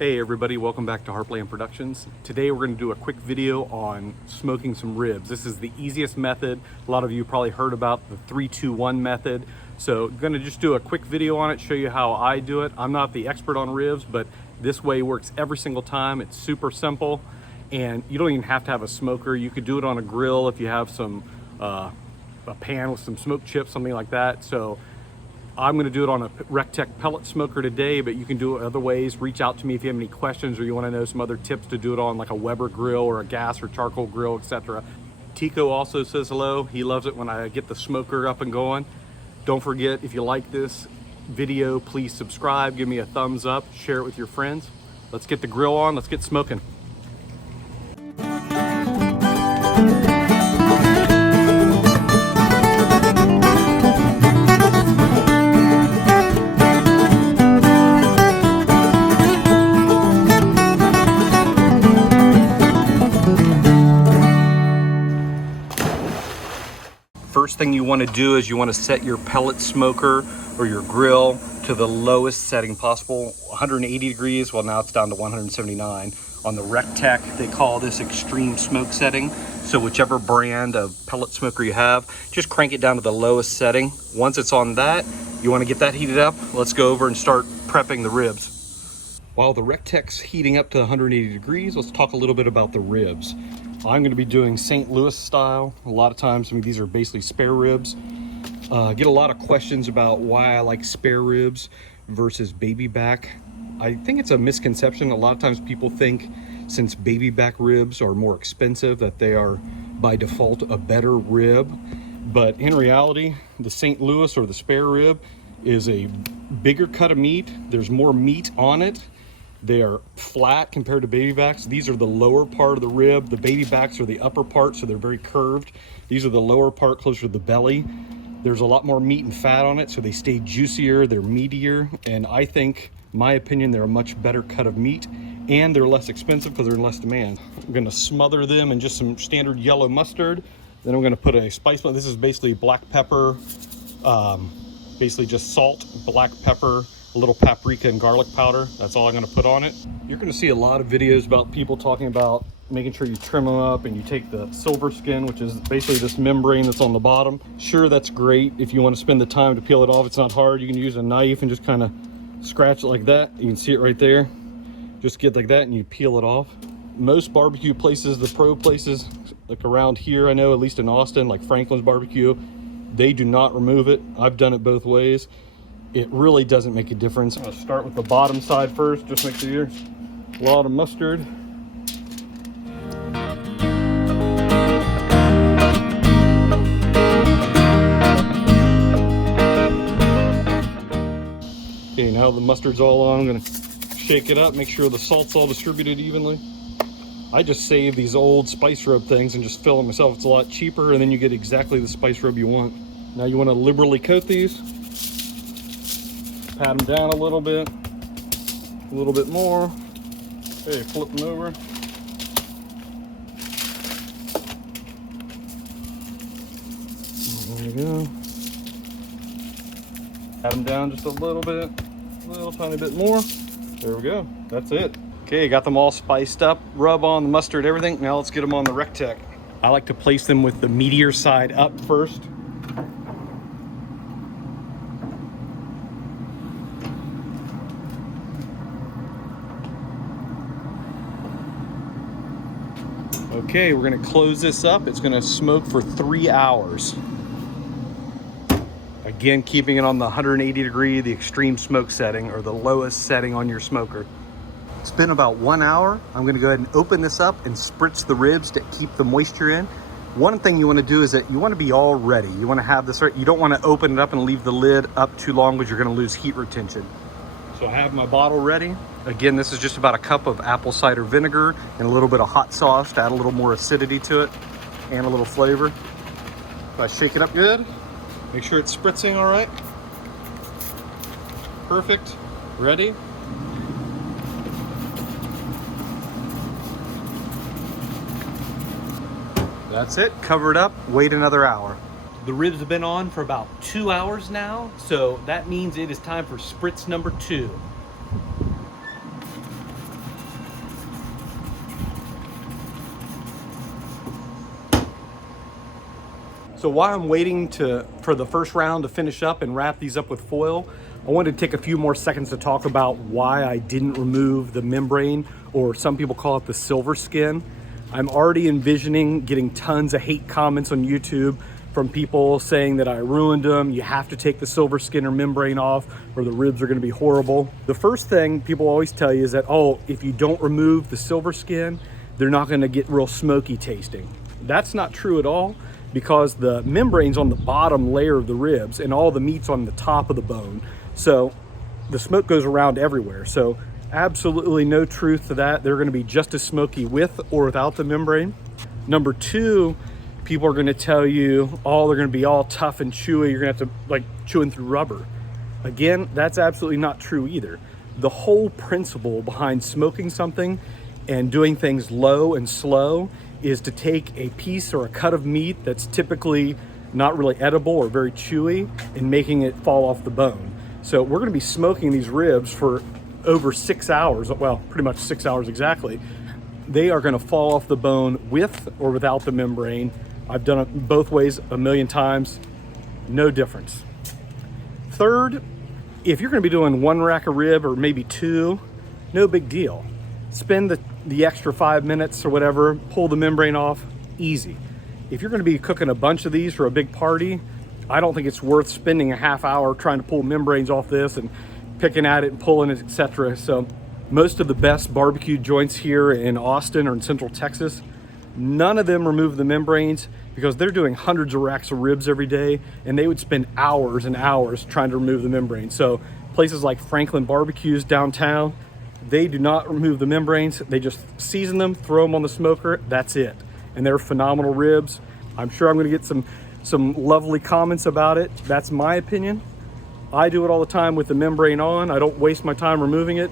Hey everybody, welcome back to Heartland Productions. Today we're going to do a quick video on smoking some ribs. This is the easiest method. A lot of you probably heard about the 3-2-1 method. So I'm going to just do a quick video on it, show you how I do it. I'm not the expert on ribs, but this way works every single time. It's super simple and you don't even have to have a smoker. You could do it on a grill if you have some a pan with some smoke chips, something like that. So I'm going to do it on a RecTeq pellet smoker today, but you can do it other ways. Reach out to me if you have any questions or you want to know some other tips to do it on, like a Weber grill or a gas or charcoal grill, etc. Tico also says hello. He loves it when I get the smoker up and going. Don't forget, if you like this video, please subscribe, give me a thumbs up, share it with your friends. Let's get the grill on, let's get smoking. First thing you want to do is you want to set your pellet smoker or your grill to the lowest setting possible, 180 degrees. Well, now it's down to 179. On the RecTeq, they call this extreme smoke setting. So whichever brand of pellet smoker you have, just crank it down to the lowest setting. Once it's on that, you want to get that heated up. Let's go over and start prepping the ribs. While the RecTeq's heating up to 180 degrees, let's talk a little bit about the ribs. I'm going to be doing St. Louis style. A lot of times, these are basically spare ribs. Get a lot of questions about why I like spare ribs versus baby back. I think it's a misconception. A lot of times people think since baby back ribs are more expensive that they are by default a better rib. But in reality, the St. Louis or the spare rib is a bigger cut of meat. There's more meat on it. They are flat compared to baby backs. These are the lower part of the rib. The baby backs are the upper part, so they're very curved. These are the lower part closer to the belly. There's a lot more meat and fat on it, so they stay juicier, they're meatier, and I think, in my opinion, they're a much better cut of meat, and they're less expensive because they're in less demand. I'm gonna smother them in just some standard yellow mustard. Then I'm gonna put a spice blend. This is basically black pepper, basically just salt, black pepper, a little paprika and garlic powder. That's all I'm going to put on it. You're going to see a lot of videos about people talking about making sure you trim them up and you take the silver skin, which is basically this membrane that's on the bottom. Sure, that's great if you want to spend the time to peel it off. It's not hard. You can use a knife and just kind of scratch it like that. You can see it right there. Just get like that and you peel it off. Most barbecue places, the pro places, like around here, I know, at least in Austin, like Franklin's Barbecue, they do not remove it. I've done it both ways. It really doesn't make a difference. I'm gonna start with the bottom side first, just make sure a lot of mustard. Okay, now the mustard's all on, I'm gonna shake it up, make sure the salt's all distributed evenly. I just save these old spice rub things and just fill them myself. It's a lot cheaper, and then you get exactly the spice rub you want. Now you wanna liberally coat these. Pat them down a little bit more. Okay, flip them over. There we go. Pat them down just a little bit, a little tiny bit more. There we go, that's it. Okay, got them all spiced up, rub on the mustard, everything. Now let's get them on the RecTeq. I like to place them with the meatier side up first. Okay, we're gonna close this up. It's gonna smoke for 3 hours. Again, keeping it on the 180 degree, the extreme smoke setting, or the lowest setting on your smoker. It's been about 1 hour. I'm gonna go ahead and open this up and spritz the ribs to keep the moisture in. One thing you wanna do is that you wanna be all ready. You wanna have this right, you don't wanna open it up and leave the lid up too long because you're gonna lose heat retention. So I have my bottle ready. Again, this is just about a cup of apple cider vinegar and a little bit of hot sauce to add a little more acidity to it and a little flavor. If I shake it up good, make sure it's spritzing all right. Perfect, ready. That's it, cover it up, wait another hour. The ribs have been on for about 2 hours now, so that means it is time for spritz number 2. So while I'm waiting for the first round to finish up and wrap these up with foil, I wanted to take a few more seconds to talk about why I didn't remove the membrane, or some people call it the silver skin. I'm already envisioning getting tons of hate comments on YouTube from people saying that I ruined them. You have to take the silver skin or membrane off or the ribs are gonna be horrible. The first thing people always tell you is that, oh, if you don't remove the silver skin, they're not gonna get real smoky tasting. That's not true at all, because the membrane's on the bottom layer of the ribs and all the meat's on the top of the bone. So the smoke goes around everywhere. So absolutely no truth to that. They're gonna be just as smoky with or without the membrane. Number two, people are gonna tell you, oh, they're gonna be all tough and chewy. You're gonna have to like chewing through rubber. Again, that's absolutely not true either. The whole principle behind smoking something and doing things low and slow is to take a piece or a cut of meat that's typically not really edible or very chewy and making it fall off the bone. So we're gonna be smoking these ribs for over 6 hours, well, pretty much 6 hours exactly. They are gonna fall off the bone with or without the membrane. I've done it both ways a million times, no difference. Third, if you're gonna be doing one rack of rib or maybe two, no big deal. Spend the extra 5 minutes or whatever, pull the membrane off, easy. If you're gonna be cooking a bunch of these for a big party, I don't think it's worth spending a half hour trying to pull membranes off this and picking at it and pulling it, etc. So most of the best barbecue joints here in Austin or in Central Texas, none of them remove the membranes because they're doing hundreds of racks of ribs every day and they would spend hours and hours trying to remove the membrane. So places like Franklin Barbecues downtown, they do not remove the membranes. They just season them, throw them on the smoker, that's it. And they're phenomenal ribs. I'm sure I'm gonna get some lovely comments about it. That's my opinion. I do it all the time with the membrane on. I don't waste my time removing it.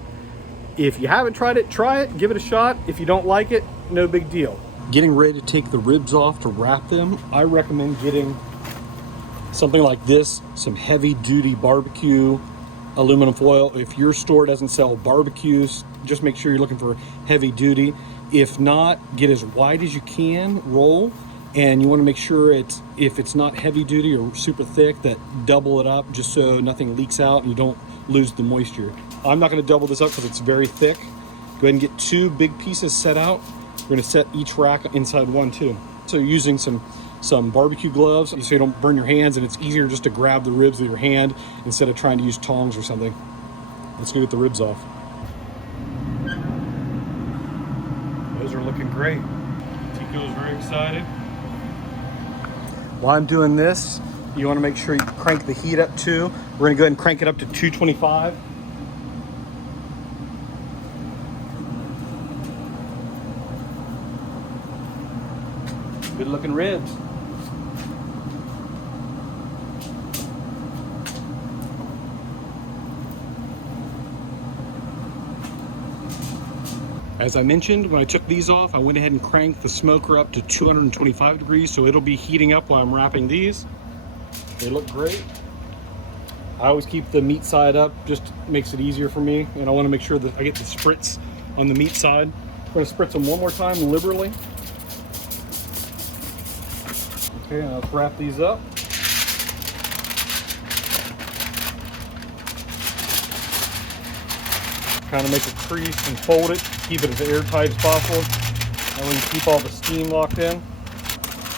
If you haven't tried it, try it, give it a shot. If you don't like it, no big deal. Getting ready to take the ribs off to wrap them, I recommend getting something like this, some heavy duty barbecue aluminum foil. If your store doesn't sell barbecues, just make sure you're looking for heavy duty. If not, get as wide as you can roll, and you want to make sure if it's not heavy duty or super thick, that double it up just so nothing leaks out and you don't lose the moisture. I'm not going to double this up because it's very thick. Go ahead and get 2 big pieces set out. We're going to set each rack inside one too. So you're using some barbecue gloves so you don't burn your hands, and it's easier just to grab the ribs with your hand instead of trying to use tongs or something. Let's go get the ribs off. Those are looking great. Tico is very excited. While I'm doing this, you want to make sure you crank the heat up too. We're going to go ahead and crank it up to 225. Good looking ribs. As I mentioned, when I took these off, I went ahead and cranked the smoker up to 225 degrees, so it'll be heating up while I'm wrapping these. They look great. I always keep the meat side up, just makes it easier for me, and I want to make sure that I get the spritz on the meat side. I'm going to spritz them one more time liberally. Okay, now let's wrap these up. Kind of make a crease and fold it, keep it as airtight as possible. And when you keep all the steam locked in,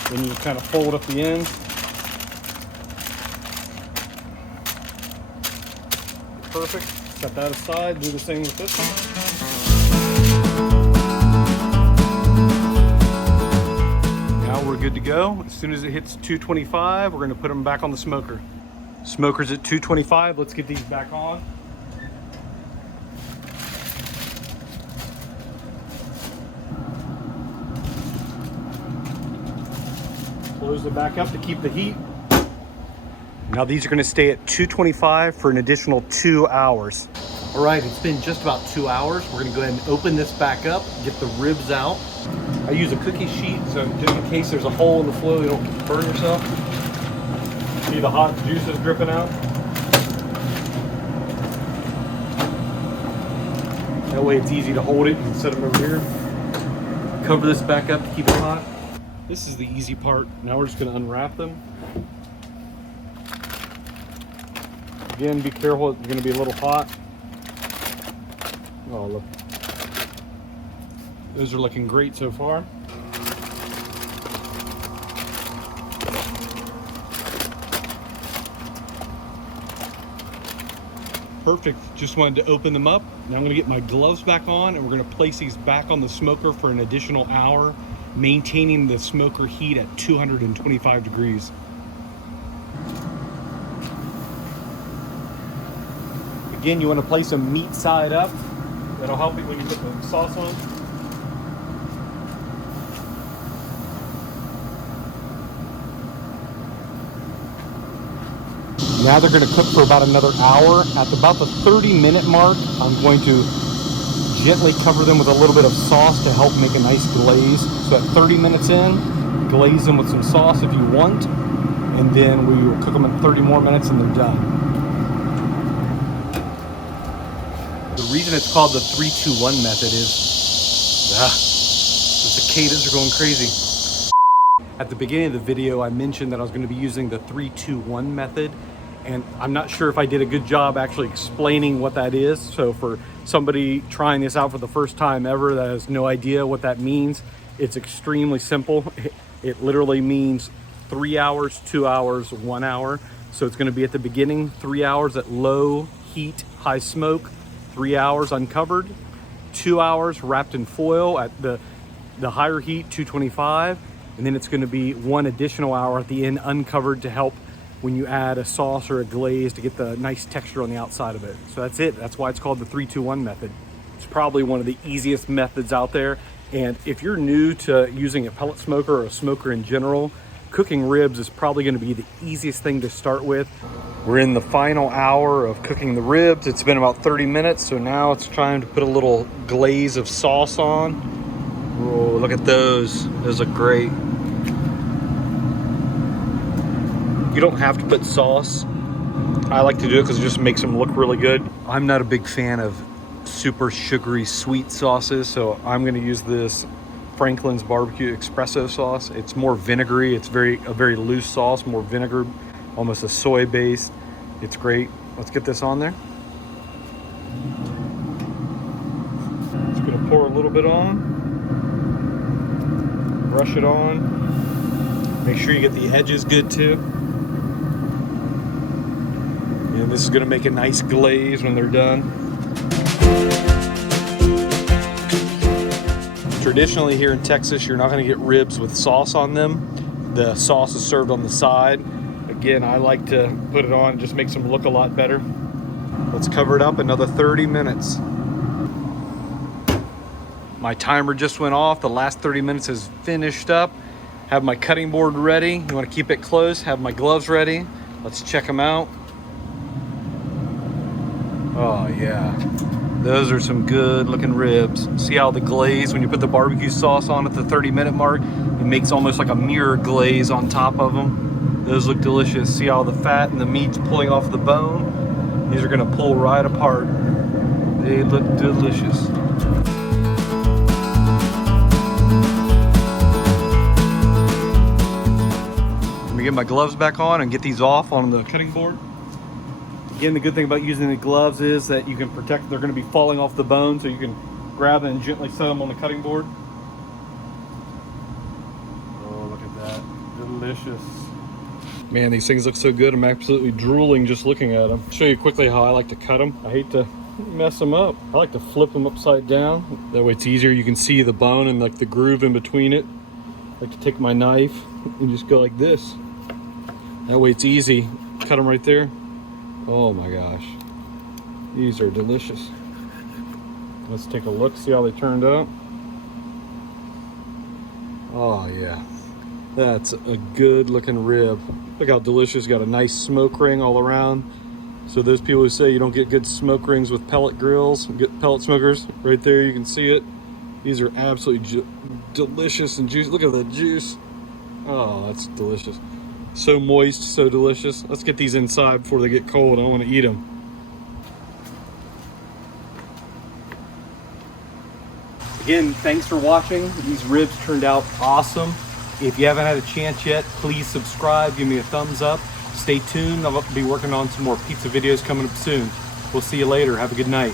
then you just kind of fold up the ends. Perfect. Set that aside, do the same with this one. Now we're good to go. As soon as it hits 225, we're going to put them back on the smoker. Smoker's at 225. Let's get these back on. Close it back up to keep the heat. Now these are going to stay at 225 for an additional 2 hours. All right, it's been just about 2 hours. We're going to go ahead and open this back up, get the ribs out. I use a cookie sheet, so just in case there's a hole in the flow, you don't burn yourself. See the hot juices dripping out? That way it's easy to hold it and set them over here. Cover this back up to keep it hot. This is the easy part. Now we're just going to unwrap them. Again, be careful, it's gonna be a little hot. Oh, look. Those are looking great so far. Perfect, just wanted to open them up. Now I'm gonna get my gloves back on and we're gonna place these back on the smoker for an additional hour, maintaining the smoker heat at 225 degrees. Again, you wanna place them meat side up. That'll help you when you put the sauce on. Now they're going to cook for about another hour. At about the 30-minute mark, I'm going to gently cover them with a little bit of sauce to help make a nice glaze. So at 30 minutes in, glaze them with some sauce if you want, and then we will cook them in 30 more minutes and they're done. The reason it's called the 3-2-1 method is the cicadas are going crazy. At the beginning of the video, I mentioned that I was going to be using the 3-2-1 method, and I'm not sure if I did a good job actually explaining what that is. So for somebody trying this out for the first time ever that has no idea what that means, it's extremely simple. It literally means 3 hours, 2 hours, 1 hour. So it's going to be at the beginning, 3 hours at low heat, high smoke, 3 hours uncovered, 2 hours wrapped in foil at the higher heat, 225. And then it's going to be 1 additional hour at the end uncovered to help when you add a sauce or a glaze to get the nice texture on the outside of it. So that's it. That's why it's called the 3-2-1 method. It's probably one of the easiest methods out there. And if you're new to using a pellet smoker or a smoker in general, cooking ribs is probably going to be the easiest thing to start with. We're in the final hour of cooking the ribs. It's been about 30 minutes. So now it's time to put a little glaze of sauce on. Whoa, look at those. Those look great. You don't have to put sauce. I like to do it because it just makes them look really good. I'm not a big fan of super sugary sweet sauces, so I'm going to use this Franklin's barbecue espresso sauce. It's more vinegary. It's a very loose sauce, more vinegar, almost a soy based. It's great. Let's get this on there. Just going to pour a little bit on. Brush it on. Make sure you get the edges good too. And this is going to make a nice glaze when they're done. Traditionally here in Texas, you're not going to get ribs with sauce on them. The sauce is served on the side. Again, I like to put it on, just makes them look a lot better. Let's cover it up another 30 minutes. My timer just went off. The last 30 minutes is finished up. Have my cutting board ready. You want to keep it close. Have my gloves ready. Let's check them out. Oh yeah, those are some good looking ribs. See how the glaze, when you put the barbecue sauce on at the 30-minute mark, it makes almost like a mirror glaze on top of them. Those look delicious. See how the fat and the meat's pulling off the bone? These are gonna pull right apart. They look delicious. Let me get my gloves back on and get these off on the cutting board. Again, the good thing about using the gloves is that you can protect, they're going to be falling off the bone, so you can grab them and gently set them on the cutting board. Oh, look at that. Delicious. Man, these things look so good. I'm absolutely drooling just looking at them. I'll show you quickly how I like to cut them. I hate to mess them up. I like to flip them upside down. That way it's easier. You can see the bone and like the groove in between it. I like to take my knife and just go like this. That way it's easy. Cut them right there. Oh my gosh, these are delicious. Let's take a look, see how they turned out. Oh yeah, that's a good looking rib. Look how delicious, got a nice smoke ring all around. So those people who say you don't get good smoke rings with pellet grills, get pellet smokers, right there you can see it. These are absolutely delicious and juicy. Look at the juice. Oh, that's delicious. So moist, so delicious. Let's get these inside before they get cold. I want to eat them. Again, thanks for watching. These ribs turned out awesome. If you haven't had a chance yet, please subscribe, give me a thumbs up. Stay tuned. I'll be working on some more pizza videos coming up soon. We'll see you later. Have a good night.